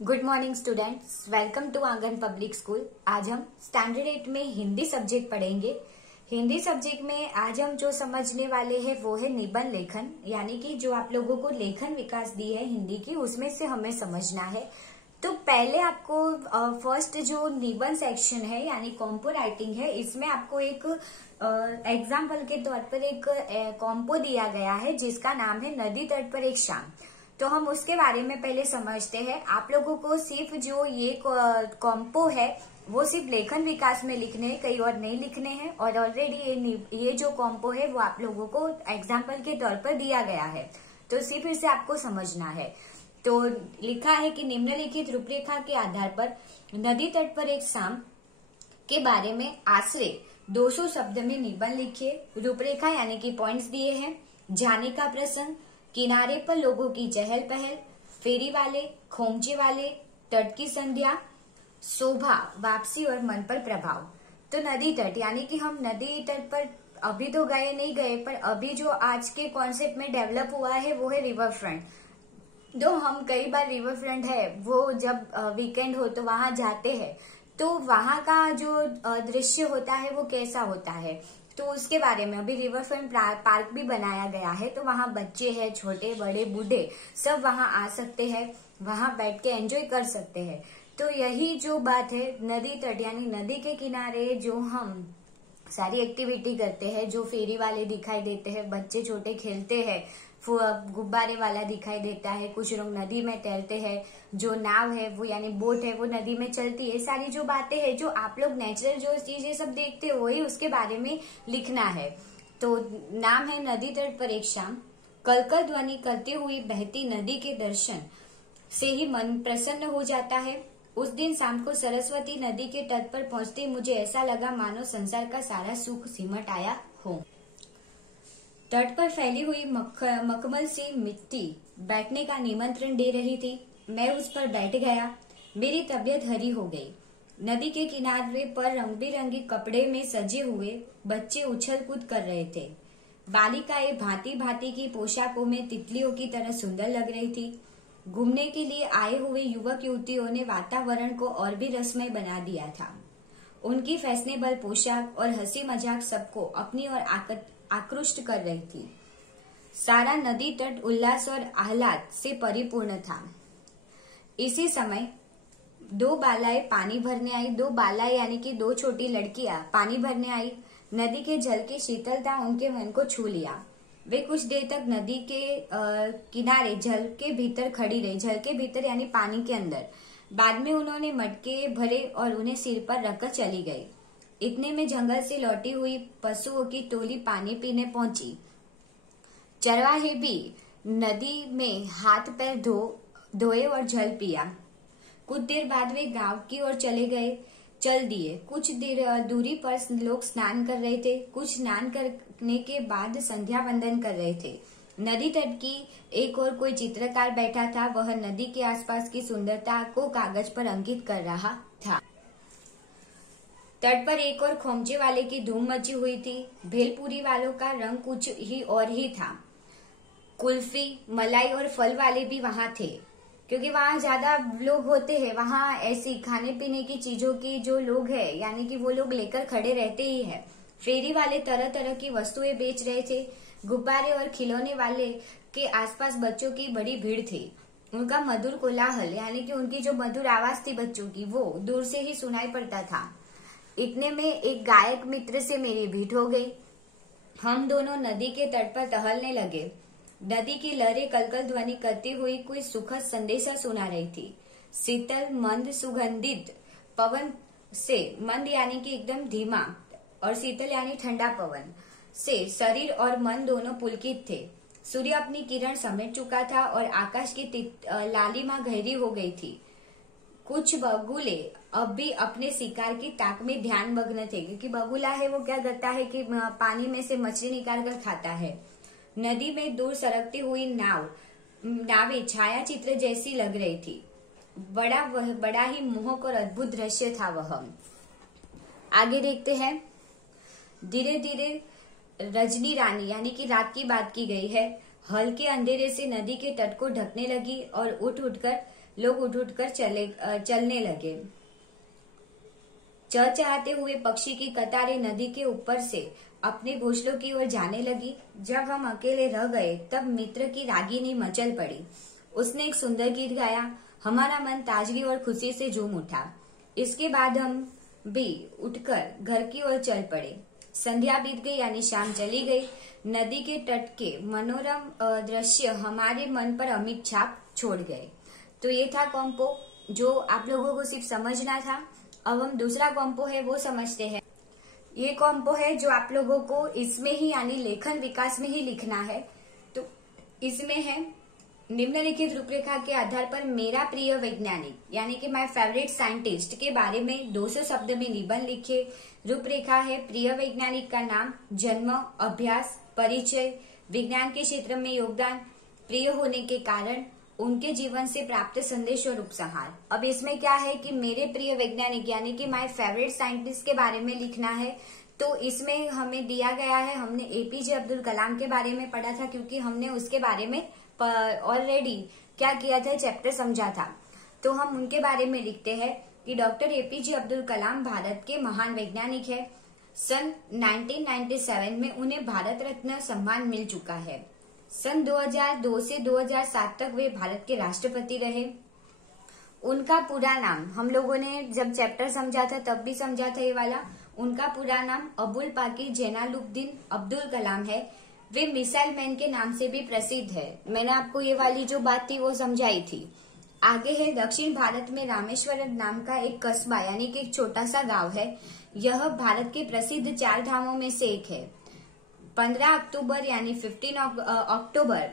Good morning students, welcome to Aangan public school. आज हम standard 8 में हिंदी सब्जेक्ट पढ़ेंगे। हिंदी सब्जेक्ट में आज हम जो समझने वाले हैं वो है निबंध लेखन, यानी कि जो आप लोगों को लेखन विकास दी है हिंदी की, उसमें से हमें समझना है। तो पहले आपको फर्स्ट जो निबंध सेक्शन है यानी कॉम्पो राइटिंग है, इसमें आपको एक एग्जाम्पल के तौर पर एक कॉम्पो दिया गया है जिसका नाम है नदी तट पर एक शाम। तो हम उसके बारे में पहले समझते हैं। आप लोगों को सिर्फ जो ये कॉम्पो है वो सिर्फ लेखन विकास में लिखने हैं, कहीं और नहीं लिखने हैं। और ऑलरेडी ये जो कॉम्पो है वो आप लोगों को एग्जाम्पल के तौर पर दिया गया है, तो सिर्फ इसे आपको समझना है। तो लिखा है कि निम्नलिखित रूपरेखा के आधार पर नदी तट पर एक शाम के बारे में आश्रय 200 शब्द में निबंध लिखिए। रूपरेखा यानी कि पॉइंट्स दिए हैं। जाने का प्रसंग, किनारे पर लोगों की चहल पहल, फेरी वाले, खोमचे वाले, तट की संध्या, शोभा, वापसी और मन पर प्रभाव। तो नदी तट यानी कि हम नदी तट पर अभी तो गए नहीं गए, पर अभी जो आज के कॉन्सेप्ट में डेवलप हुआ है वो है रिवर फ्रंट। तो हम कई बार रिवर फ्रंट है वो जब वीकेंड हो तो वहां जाते हैं, तो वहां का जो दृश्य होता है वो कैसा होता है, तो उसके बारे में अभी रिवर फ्रंट पार्क भी बनाया गया है। तो वहां बच्चे हैं, छोटे बड़े बूढ़े सब वहां आ सकते हैं, वहां बैठ के एंजॉय कर सकते हैं। तो यही जो बात है नदी तट यानी नदी के किनारे जो हम सारी एक्टिविटी करते हैं, जो फेरी वाले दिखाई देते हैं, बच्चे छोटे खेलते हैं, गुब्बारे वाला दिखाई देता है, कुछ लोग नदी में तैरते हैं, जो नाव है वो यानी बोट है वो नदी में चलती है। सारी जो बातें हैं जो आप लोग नेचुरल जो चीजें सब देखते हो वही उसके बारे में लिखना है। तो नाम है नदी तट पर एक शाम। कलकल ध्वनि करती हुई बहती नदी के दर्शन से ही मन प्रसन्न हो जाता है। उस दिन शाम को सरस्वती नदी के तट पर पहुंचते मुझे ऐसा लगा मानो संसार का सारा सुख सिमट आया हो। तट पर फैली हुई मखमल सी मिट्टी बैठने का निमंत्रण दे रही थी। मैं उस पर बैठ गया। मेरी तबीयत हरी हो गई। नदी के किनारे पर रंग बिरंगी कपड़े में सजे हुए बच्चे उछल कूद कर रहे थे। बालिकाएं भांति भांति की पोशाकों में तितलियों की तरह सुंदर लग रही थी। घूमने के लिए आए हुए युवक युवतियों ने वातावरण को और भी रसमय बना दिया था। उनकी फैशनेबल पोशाक और हंसी मजाक सबको अपनी ओर आकृष्ट कर रही थी। सारा नदी तट उल्लास और आह्लाद से परिपूर्ण था। इसी समय दो बालाएं पानी भरने आई। दो बालाएं यानी कि दो छोटी लड़कियां पानी भरने आई। नदी के जल की शीतलता उनके मन को छू लिया। वे कुछ देर तक नदी के किनारे जल के भीतर खड़ी रही। जल के भीतर यानी पानी के अंदर। बाद में उन्होंने मटके भरे और उन्हें सिर पर रखकर चली गई। इतने में जंगल से लौटी हुई पशुओं की टोली पानी पीने पहुंची। चरवाहे भी नदी में हाथ पैर धोए और जल पिया। कुछ देर बाद वे गांव की ओर चल दिए। कुछ देर दूरी पर लोग स्नान कर रहे थे। कुछ स्नान करने के बाद संध्या वंदन कर रहे थे। नदी तट की एक और कोई चित्रकार बैठा था। वह नदी के आसपास की सुंदरता को कागज पर अंकित कर रहा था। तट पर एक और खोमचे वाले की धूम मची हुई थी। भेलपुरी वालों का रंग कुछ ही और ही था। कुल्फी, मलाई और फल वाले भी वहां थे, क्योंकि वहां ज्यादा लोग होते हैं। वहां ऐसी खाने पीने की चीजों की जो लोग हैं यानी कि वो लोग लेकर खड़े रहते ही है। फेरी वाले तरह तरह की वस्तुएं बेच रहे थे। गुब्बारे और खिलौने वाले के आसपास बच्चों की बड़ी भीड़ थी। उनका मधुर कोलाहल यानी कि उनकी जो मधुर आवाज थी बच्चों की वो दूर से ही सुनाई पड़ता था। इतने में एक गायक मित्र से मेरी भेंट हो गई। हम दोनों नदी के तट पर टहलने लगे। नदी की लहरें कलकल ध्वनि करती हुई कोई सुखद संदेशा सुना रही थी। शीतल मंद सुगंधित पवन से, मंद यानी कि एकदम धीमा और शीतल यानी ठंडा पवन से शरीर और मन दोनों पुलकित थे। सूर्य अपनी किरण समेट चुका था और आकाश की लालिमा गहरी हो गई थी। कुछ बगुले अब भी अपने शिकार की ताक में ध्यान मग्न थे, क्योंकि बगुला है वो क्या करता है कि पानी में से मछली निकाल कर खाता है। नदी में दूर सरकती हुई नावें छाया चित्र जैसी लग रही थी। बड़ा ही मोहक और अद्भुत दृश्य था वह। आगे देखते हैं। धीरे धीरे रजनी रानी यानी कि रात की बात की गई है, हल्के अंधेरे से नदी के तट को ढकने लगी और उठ उठकर लोग उठ उठ कर चलने लगे। चहचहाते हुए पक्षी की कतारें नदी के ऊपर से अपने घोंसलों की ओर जाने लगी। जब हम अकेले रह गए तब मित्र की रागिनी मचल पड़ी। उसने एक सुंदर गीत गाया। हमारा मन ताजगी और खुशी से झूम उठा। इसके बाद हम भी उठकर घर की ओर चल पड़े। संध्या बीत गई यानी शाम चली गई। नदी के तट के मनोरम दृश्य हमारे मन पर अमिट छाप छोड़ गए। तो ये था कॉम्पो जो आप लोगों को सिर्फ समझना था। अब हम दूसरा कॉम्पो है वो समझते हैं। ये कॉम्पो है जो आप लोगों को इसमें ही यानी लेखन विकास में ही लिखना है। तो इसमें है निम्नलिखित रूपरेखा के आधार पर मेरा प्रिय वैज्ञानिक यानी कि माय फेवरेट साइंटिस्ट के बारे में 200 शब्द में निबंध लिखे। रूपरेखा है प्रिय वैज्ञानिक का नाम, जन्म, अभ्यास, परिचय, विज्ञान के क्षेत्र में योगदान, प्रिय होने के कारण, उनके जीवन से प्राप्त संदेश और उपसंहार। अब इसमें क्या है कि मेरे प्रिय वैज्ञानिक यानी कि माय फेवरेट साइंटिस्ट के बारे में लिखना है। तो इसमें हमें दिया गया है, हमने एपीजे अब्दुल कलाम के बारे में पढ़ा था क्योंकि हमने उसके बारे में ऑलरेडी क्या किया था, चैप्टर समझा था। तो हम उनके बारे में लिखते हैं कि डॉक्टर एपीजे अब्दुल कलाम भारत के महान वैज्ञानिक है। सन 1997 में उन्हें भारत रत्न सम्मान मिल चुका है। सन 2002 से 2007 तक वे भारत के राष्ट्रपति रहे। उनका पूरा नाम हम लोगों ने जब चैप्टर समझा था तब भी समझा था ये वाला। उनका पूरा नाम अबुल पाकीर जैनालुब्दीन अब्दुल कलाम है। वे मिसाइल मैन के नाम से भी प्रसिद्ध है। मैंने आपको ये वाली जो बात थी वो समझाई थी। आगे है दक्षिण भारत में रामेश्वरम नाम का एक कस्बा यानी कि एक छोटा सा गांव है। यह भारत के प्रसिद्ध 4 धामों में से एक है। 15 अक्टूबर यानी 15 अक्टूबर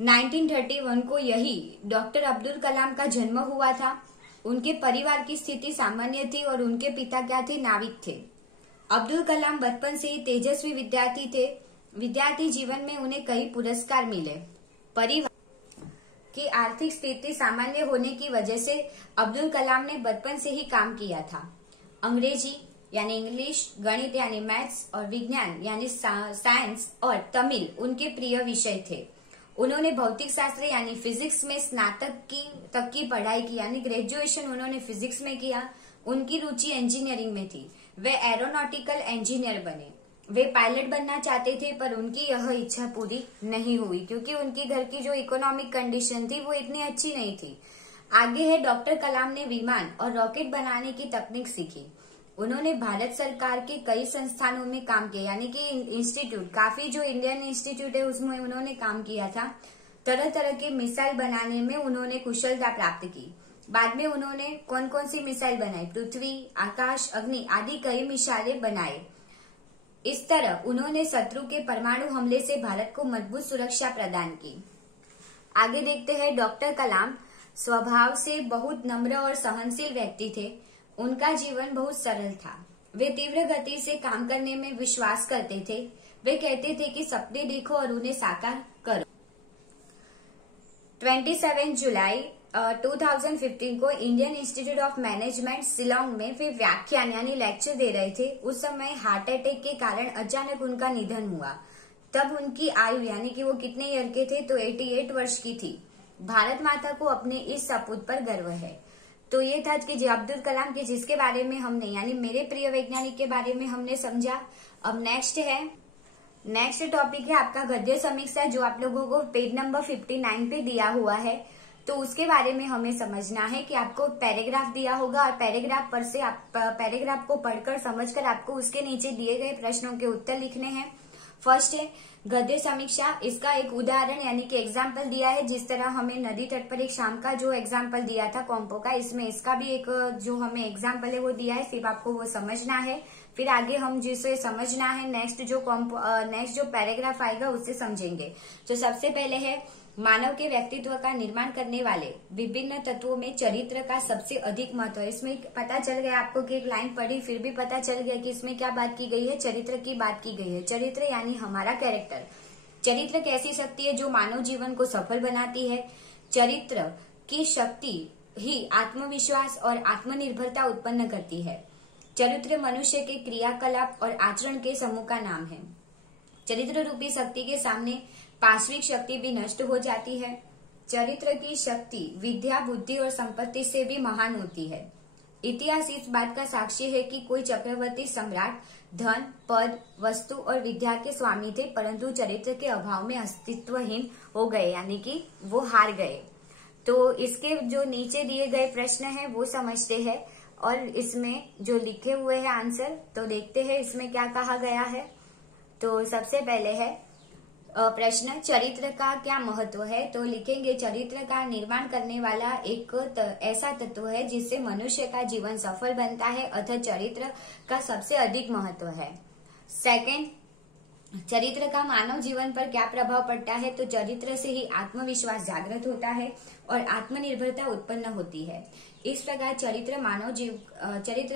1931 को यही डॉक्टर अब्दुल कलाम का जन्म हुआ था। उनके परिवार की स्थिति सामान्य थी और उनके पिता क्या थे, नाविक थे। अब्दुल कलाम बचपन से ही तेजस्वी विद्यार्थी थे। विद्यार्थी जीवन में उन्हें कई पुरस्कार मिले। परिवार की आर्थिक स्थिति सामान्य होने की वजह से अब्दुल कलाम ने बचपन से ही काम किया था। अंग्रेजी यानी इंग्लिश, गणित यानी मैथ्स और विज्ञान यानी साइंस और तमिल उनके प्रिय विषय थे। उन्होंने भौतिक शास्त्र यानी फिजिक्स में स्नातक तक की पढ़ाई की यानी ग्रेजुएशन उन्होंने फिजिक्स में किया। उनकी रुचि इंजीनियरिंग में थी। वे एरोनॉटिकल इंजीनियर बने। वे पायलट बनना चाहते थे पर उनकी यह इच्छा पूरी नहीं हुई क्योंकि उनकी घर की जो इकोनॉमिक कंडीशन थी वो इतनी अच्छी नहीं थी। आगे है डॉक्टर कलाम ने विमान और रॉकेट बनाने की तकनीक सीखी। उन्होंने भारत सरकार के कई संस्थानों में काम किया यानी कि इंस्टीट्यूट, काफी जो इंडियन इंस्टीट्यूट है उसमें उन्होंने काम किया था। तरह तरह के मिसाइल बनाने में उन्होंने कुशलता प्राप्त की। बाद में उन्होंने कौन कौन सी मिसाइल बनाई, पृथ्वी, आकाश, अग्नि आदि कई मिसाइलें बनाए। इस तरह उन्होंने शत्रु के परमाणु हमले से भारत को मजबूत सुरक्षा प्रदान की। आगे देखते हैं डॉक्टर कलाम स्वभाव से बहुत नम्र और सहनशील व्यक्ति थे। उनका जीवन बहुत सरल था। वे तीव्र गति से काम करने में विश्वास करते थे। वे कहते थे कि सपने देखो और उन्हें साकार करो। 27 जुलाई 2015 को Indian institute of management Shillong में वे व्याख्यान यानी लेक्चर दे रहे थे। उस समय हार्ट अटैक के कारण अचानक उनका निधन हुआ। तब उनकी आयु यानी कि वो कितने ईयर के थे, तो 88 वर्ष की थी। भारत माता को अपने इस सपूत पर गर्व है। तो ये था कि अब्दुल कलाम के जिसके बारे में हमने यानी मेरे प्रिय वैज्ञानिक के बारे में हमने समझा। अब नेक्स्ट टॉपिक है आपका गद्य समीक्षा जो आप लोगों को पेज नंबर 59 पे दिया हुआ है। तो उसके बारे में हमें समझना है कि आपको पैराग्राफ दिया होगा और पैराग्राफ पर से आप पैराग्राफ को पढ़कर समझकर आपको उसके नीचे दिए गए प्रश्नों के उत्तर लिखने हैं। फर्स्ट है गद्य समीक्षा। इसका एक उदाहरण यानी कि एग्जाम्पल दिया है। जिस तरह हमें नदी तट पर एक शाम का जो एग्जाम्पल दिया था कॉम्पो का, इसमें इसका भी एक जो हमें एग्जाम्पल है वो दिया है। सिर्फ आपको वो समझना है। फिर आगे हम जिसे समझना है नेक्स्ट जो पैराग्राफ आएगा उससे समझेंगे। तो सबसे पहले है मानव के व्यक्तित्व का निर्माण करने वाले विभिन्न तत्वों में चरित्र का सबसे अधिक महत्व है। इसमें पता चल गया आपको कि एक लाइन पढ़ी फिर भी पता चल गया कि इसमें क्या बात की गई है, चरित्र की बात की गई है। चरित्र यानी हमारा कैरेक्टर। चरित्र कैसी शक्ति है जो मानव जीवन को सफल बनाती है। चरित्र की शक्ति ही आत्मविश्वास और आत्मनिर्भरता उत्पन्न करती है। चरित्र मनुष्य के क्रियाकलाप और आचरण के समूह का नाम है। चरित्र रूपी शक्ति के सामने पाश्विक शक्ति भी नष्ट हो जाती है। चरित्र की शक्ति विद्या, बुद्धि और संपत्ति से भी महान होती है। इतिहास इस बात का साक्षी है कि कोई चक्रवर्ती सम्राट धन, पद, वस्तु और विद्या के स्वामी थे, परंतु चरित्र के अभाव में अस्तित्वहीन हो गए, यानी कि वो हार गए। तो इसके जो नीचे दिए गए प्रश्न हैं वो समझते हैं और इसमें जो लिखे हुए हैं आंसर, तो देखते हैं इसमें क्या कहा गया है। तो सबसे पहले है प्रश्न, चरित्र का क्या महत्व है? तो लिखेंगे, चरित्र का निर्माण करने वाला एक ऐसा तत्व है जिससे मनुष्य का जीवन सफल बनता है, अतः चरित्र का सबसे अधिक महत्व है। सेकंड, चरित्र का मानव जीवन पर क्या प्रभाव पड़ता है? तो चरित्र से ही आत्मविश्वास जागृत होता है और आत्मनिर्भरता उत्पन्न होती है। इस प्रकार चरित्र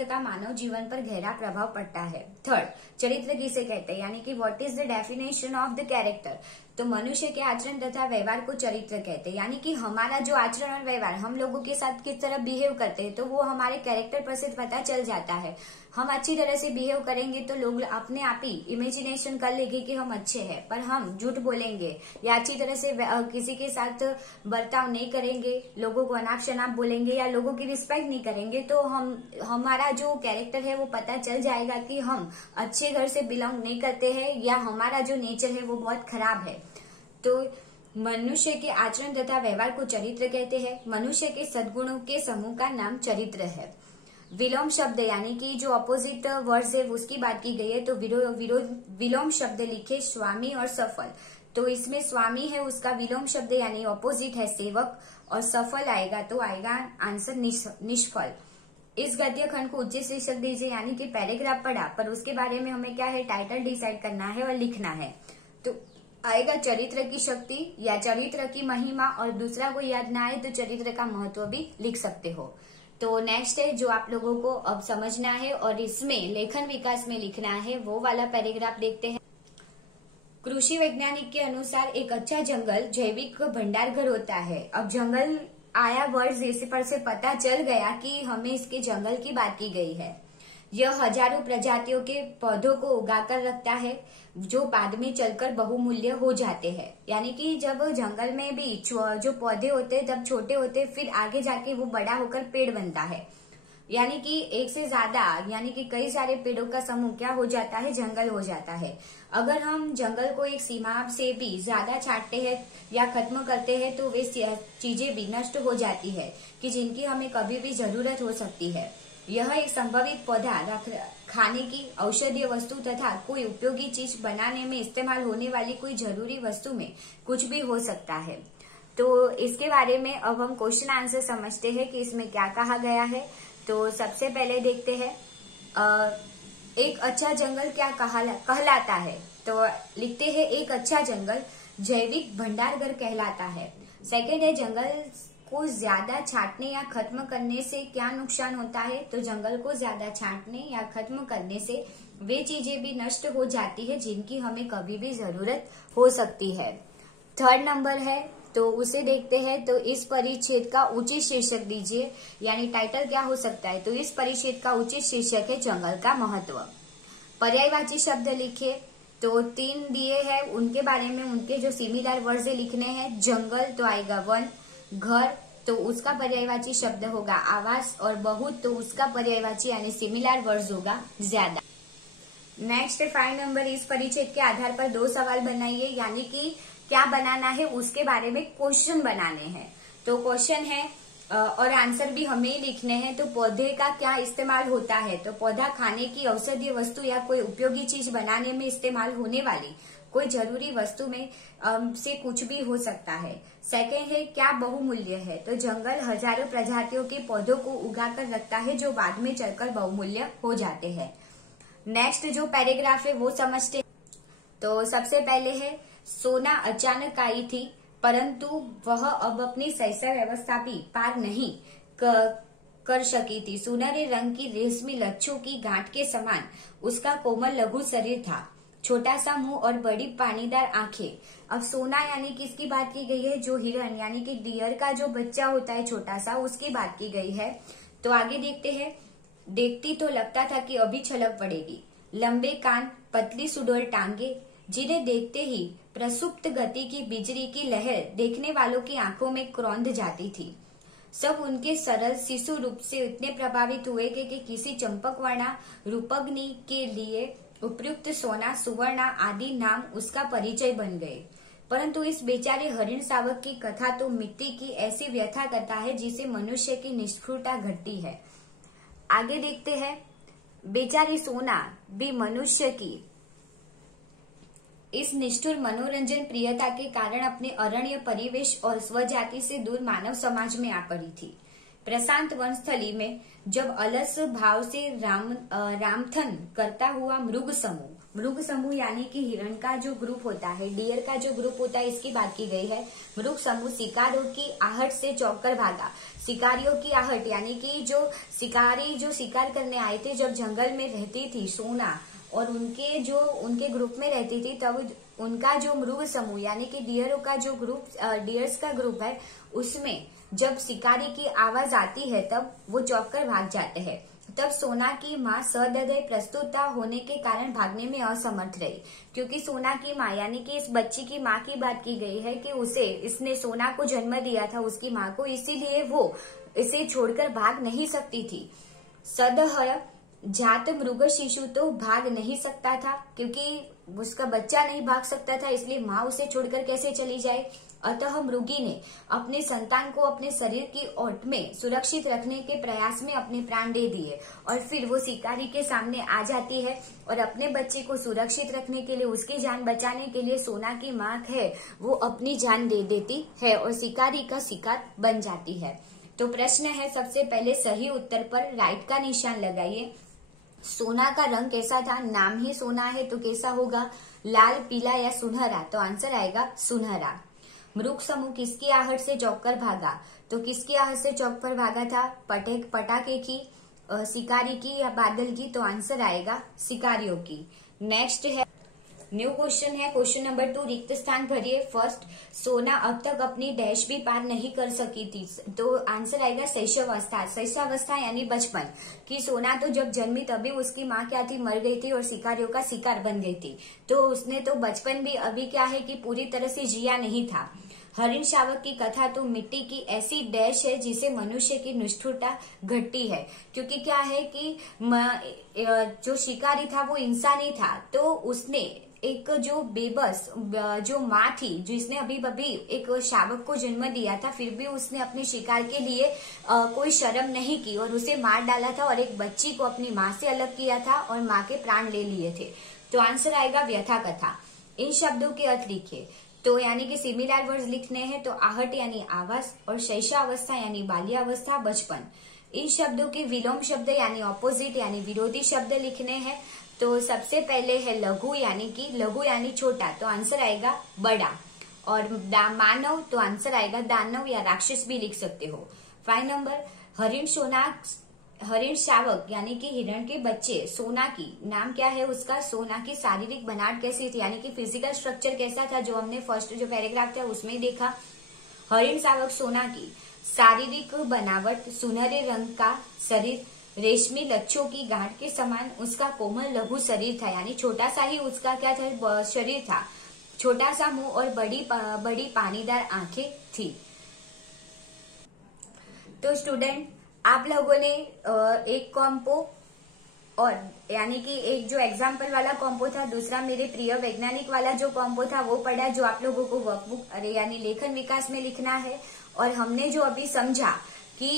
का मानव जीवन पर गहरा प्रभाव पड़ता है। थर्ड, चरित्र किसे कहते हैं, यानी कि what is the definition of the character? तो मनुष्य के आचरण तथा व्यवहार को चरित्र कहते हैं, यानी कि हमारा जो आचरण और व्यवहार हम लोगों के साथ किस तरह बिहेव करते हैं, तो वो हमारे कैरेक्टर पर से पता चल जाता है। हम अच्छी तरह से बिहेव करेंगे तो लोग अपने आप ही इमेजिनेशन कर लेंगे कि हम अच्छे हैं, पर हम झूठ बोलेंगे या अच्छी तरह से किसी के साथ बर्ताव नहीं करेंगे, लोगों को अनाप शनाप बोलेंगे या लोगों की रिस्पेक्ट नहीं करेंगे, तो हमारा जो कैरेक्टर है वो पता चल जाएगा कि हम अच्छे घर से बिलोंग नहीं करते हैं या हमारा जो नेचर है वो बहुत खराब है। तो मनुष्य के आचरण तथा व्यवहार को चरित्र कहते हैं। मनुष्य के सद्गुणों के समूह का नाम चरित्र है। विलोम शब्द, यानी कि जो अपोजिट वर्ड्स है उसकी बात की गई है, तो विलोम शब्द लिखे स्वामी और सफल। तो इसमें स्वामी है उसका विलोम शब्द यानी अपोजिट है सेवक, और सफल आएगा तो आएगा आंसर निष्फल। इस गद्य खंड को उचित शीर्षक दीजिए, यानी कि पैराग्राफ पढ़ा पर उसके बारे में हमें क्या है, टाइटल डिसाइड करना है और लिखना है। तो आएगा चरित्र की शक्ति या चरित्र की महिमा, और दूसरा को याद ना आए तो चरित्र का महत्व भी लिख सकते हो। तो नेक्स्ट है जो आप लोगों को अब समझना है और इसमें लेखन विकास में लिखना है, वो वाला पैराग्राफ देखते हैं। कृषि वैज्ञानिक के अनुसार एक अच्छा जंगल जैविक भंडारघर होता है। अब जंगल आया वर्ड इसी पर से पता चल गया कि हमें इसके जंगल की बात की गई है। यह हजारों प्रजातियों के पौधों को उगाकर रखता है जो बाद में चलकर बहुमूल्य हो जाते हैं। यानी कि जब जंगल में भी जो पौधे होते हैं तब छोटे होते हैं, फिर आगे जाके वो बड़ा होकर पेड़ बनता है। यानी कि एक से ज्यादा यानी कि कई सारे पेड़ों का समूह क्या हो जाता है, जंगल हो जाता है। अगर हम जंगल को एक सीमा से भी ज्यादा छाटते हैं या खत्म करते हैं तो वे चीजें भी नष्ट हो जाती है कि जिनकी हमें कभी भी जरूरत हो सकती है। यह एक संभावित पौधा खाने की औषधीय वस्तु तथा कोई उपयोगी चीज बनाने में इस्तेमाल होने वाली कोई जरूरी वस्तु में कुछ भी हो सकता है। तो इसके बारे में अब हम क्वेश्चन आंसर समझते हैं कि इसमें क्या कहा गया है। तो सबसे पहले देखते हैं एक अच्छा जंगल क्या कहलाता है। तो लिखते हैं एक अच्छा जंगल जैविक भंडारघर कहलाता है। सेकंड है जंगल को ज्यादा छाटने या खत्म करने से क्या नुकसान होता है। तो जंगल को ज्यादा छाटने या खत्म करने से वे चीजें भी नष्ट हो जाती है जिनकी हमें कभी भी जरूरत हो सकती है। थर्ड नंबर है तो उसे देखते हैं। तो इस परिच्छेद का उचित शीर्षक दीजिए, यानी टाइटल क्या हो सकता है। तो इस परिच्छेद का उचित शीर्षक है जंगल का महत्व। पर्यायवाची शब्द लिखे, तो 3 दिए हैं, उनके बारे में उनके जो सिमिलर वर्ड्स लिखने हैं। जंगल तो आएगा वन, घर तो उसका पर्यायवाची शब्द होगा आवास, और बहुत तो उसका पर्यायवाची यानी सिमिलर वर्ड्स होगा ज्यादा। नेक्स्ट 5 नंबर, इस परिच्छेद के आधार पर 2 सवाल बनाइए, यानी कि क्या बनाना है उसके बारे में क्वेश्चन बनाने हैं। तो क्वेश्चन है और आंसर भी हमें ही लिखने हैं। तो पौधे का क्या इस्तेमाल होता है। तो पौधा खाने की औषधीय वस्तु या कोई उपयोगी चीज बनाने में इस्तेमाल होने वाली कोई जरूरी वस्तु में से कुछ भी हो सकता है। सेकेंड है क्या बहुमूल्य है। तो जंगल हजारों प्रजातियों के पौधों को उगा कर रखता है जो बाद में चलकर बहुमूल्य हो जाते हैं। नेक्स्ट जो पैराग्राफ है वो समझते। तो सबसे पहले है सोना अचानक आई थी परंतु वह अब अपनी शैशव व्यवस्था भी पार नहीं कर सकी थी। सुनहरे रंग की रेशमी लच्छों की गांठ के समान उसका कोमल लघु शरीर था, छोटा सा मुंह और बड़ी पानीदार आंखें। अब सोना यानी किसकी बात की गई है, जो हिरन यानी कि डियर का जो बच्चा होता है छोटा सा, उसकी बात की गई है। तो आगे देखते हैं। देखती तो लगता था कि अभी छलक पड़ेगी। लंबे कान, पतली सुडौल टांगे, जिन्हें देखते ही प्रसुप्त गति की बिजली की लहर देखने वालों की आंखों में क्रौंध जाती थी। सब उनके सरल शिशु रूप से इतने प्रभावित हुए कि किसी चंपकवर्णा रूपग्नि के लिए उपयुक्त सोना सुवर्णा आदि नाम उसका परिचय बन गए। परंतु इस बेचारे हरिण शावक की कथा तो मिट्टी की ऐसी व्यथा कथा है जिसे मनुष्य की निष्ठुरता घटती है। आगे देखते हैं, बेचारी सोना भी मनुष्य की इस निष्ठुर मनोरंजन प्रियता के कारण अपने अरण्य परिवेश और स्वजाति से दूर मानव समाज में आ पड़ी थी। प्रशांत वनस्थली में जब अलस भाव से रामथन करता हुआ मृग समूह यानी कि हिरण का जो ग्रुप होता है, डियर का जो ग्रुप होता है, इसकी बात की गई है। मृग समूह शिकारियों की आहट से चौंककर भागा। शिकारियों की आहट यानी कि जो शिकार करने आए थे, जब जंगल में रहती थी सोना और उनके ग्रुप में रहती थी, तब उनका जो मृग समूह यानी कि डियरों का जो ग्रुप, डियर्स का ग्रुप है, उसमें जब शिकारी की आवाज आती है तब वो चौंककर भाग जाते हैं। तब सोना की माँ सहृदय प्रस्तुतता होने के कारण भागने में असमर्थ रही, क्योंकि सोना की माँ यानी कि इस बच्ची की माँ की बात की गई है कि इसने सोना को जन्म दिया था, उसकी माँ को, इसीलिए वो इसे छोड़कर भाग नहीं सकती थी। सदह जात मृग शिशु तो भाग नहीं सकता था, क्योंकि उसका बच्चा नहीं भाग सकता था, इसलिए माँ उसे छोड़कर कैसे चली जाए। अतः मृगी ने अपने संतान को अपने शरीर की ओट में सुरक्षित रखने के प्रयास में अपने प्राण दे दिए, और फिर वो शिकारी के सामने आ जाती है और अपने बच्चे को सुरक्षित रखने के लिए, उसकी जान बचाने के लिए सोना की माँ है वो अपनी जान दे देती है और शिकारी का शिकार बन जाती है। तो प्रश्न है, सबसे पहले सही उत्तर पर राइट का निशान लगाइए। सोना का रंग कैसा था? नाम ही सोना है तो कैसा होगा? लाल, पीला या सुनहरा? तो आंसर आएगा सुनहरा। मृग समूह किसकी आहट से चौंककर भागा? तो किसकी आहट से चौंककर भागा था? पटाखे की, शिकारी की या बादल की? तो आंसर आएगा शिकारियों की। नेक्स्ट है न्यू क्वेश्चन है, क्वेश्चन नंबर 2, रिक्त स्थान भरिए। फर्स्ट, सोना अब तक अपनी डैश भी पार नहीं कर सकी थी, तो आंसर आएगा शैशवावस्था। शैशवावस्था यानी बचपन कि सोना तो जब जन्मी तभी उसकी माँ क्या थी, मर गई थी और शिकारियों का शिकार बन गई थी, तो उसने तो बचपन भी अभी क्या है कि पूरी तरह से जिया नहीं था। हरिण शावक की कथा तो मिट्टी की ऐसी डैश है जिसे मनुष्य की निष्ठुरता घटती है, क्योंकि क्या है कि जो शिकारी था वो इंसानी था, तो उसने एक जो बेबस जो माँ थी, जिसने अभी एक शावक को जन्म दिया था, फिर भी उसने अपने शिकार के लिए कोई शर्म नहीं की और उसे मार डाला था और एक बच्ची को अपनी माँ से अलग किया था और माँ के प्राण ले लिए थे। तो आंसर आएगा व्यथा कथा। इन शब्दों के अर्थ लिखिए। तो यानी कि सिमिलर वर्ड्स लिखने हैं, तो आहट यानी आवाज और शैशवावस्था यानी बाल्यावस्था, बचपन। इन शब्दों के विलोम शब्द यानी ऑपोजिट यानी विरोधी शब्द लिखने हैं। तो सबसे पहले है लघु यानी छोटा, तो आंसर आएगा बड़ा। और मानव, तो आंसर आएगा दानव या राक्षस भी लिख सकते हो। 5 नंबर, हरिण शावक यानी कि हिरण के बच्चे सोना की, नाम क्या है उसका? सोना की शारीरिक बनावट कैसी थी, यानी कि फिजिकल स्ट्रक्चर कैसा था, जो हमने फर्स्ट जो पैराग्राफ था उसमें देखा। हरिण शावक सोना की शारीरिक बनावट, सुनहरे रंग का शरीर, रेशमी लच्छों की गांठ के समान उसका कोमल लघु शरीर था, यानी छोटा सा ही उसका क्या था, शरीर था। छोटा सा मुंह और बड़ी पानीदार आंखें थी। तो स्टूडेंट, आप लोगों ने एक कॉम्पो और यानी कि एक जो एग्जाम्पल वाला कॉम्पो था, दूसरा मेरे प्रिय वैज्ञानिक वाला जो कॉम्पो था वो पढ़ा, जो आप लोगों को वर्कबुक यानी लेखन विकास में लिखना है। और हमने जो अभी समझा कि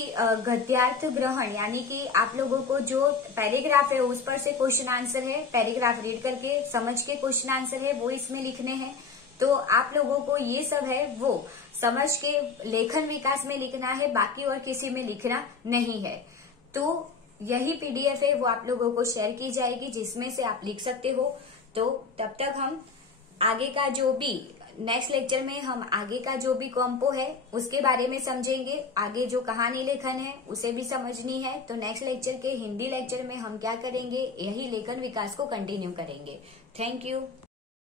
गद्यार्थ ग्रहण यानी कि आप लोगों को जो पैराग्राफ है उस पर से क्वेश्चन आंसर है, पैराग्राफ रीड करके समझ के क्वेश्चन आंसर है वो इसमें लिखने हैं। तो आप लोगों को ये सब है वो समझ के लेखन विकास में लिखना है, बाकी और किसी में लिखना नहीं है। तो यही पीडीएफ है वो आप लोगों को शेयर की जाएगी, जिसमें से आप लिख सकते हो। तो तब तक हम आगे का जो भी नेक्स्ट लेक्चर में हम आगे का जो भी कॉम्पो है उसके बारे में समझेंगे। आगे जो कहानी लेखन है उसे भी समझनी है। तो नेक्स्ट लेक्चर के हिंदी लेक्चर में हम क्या करेंगे, यही लेखन विकास को कंटिन्यू करेंगे। Thank you.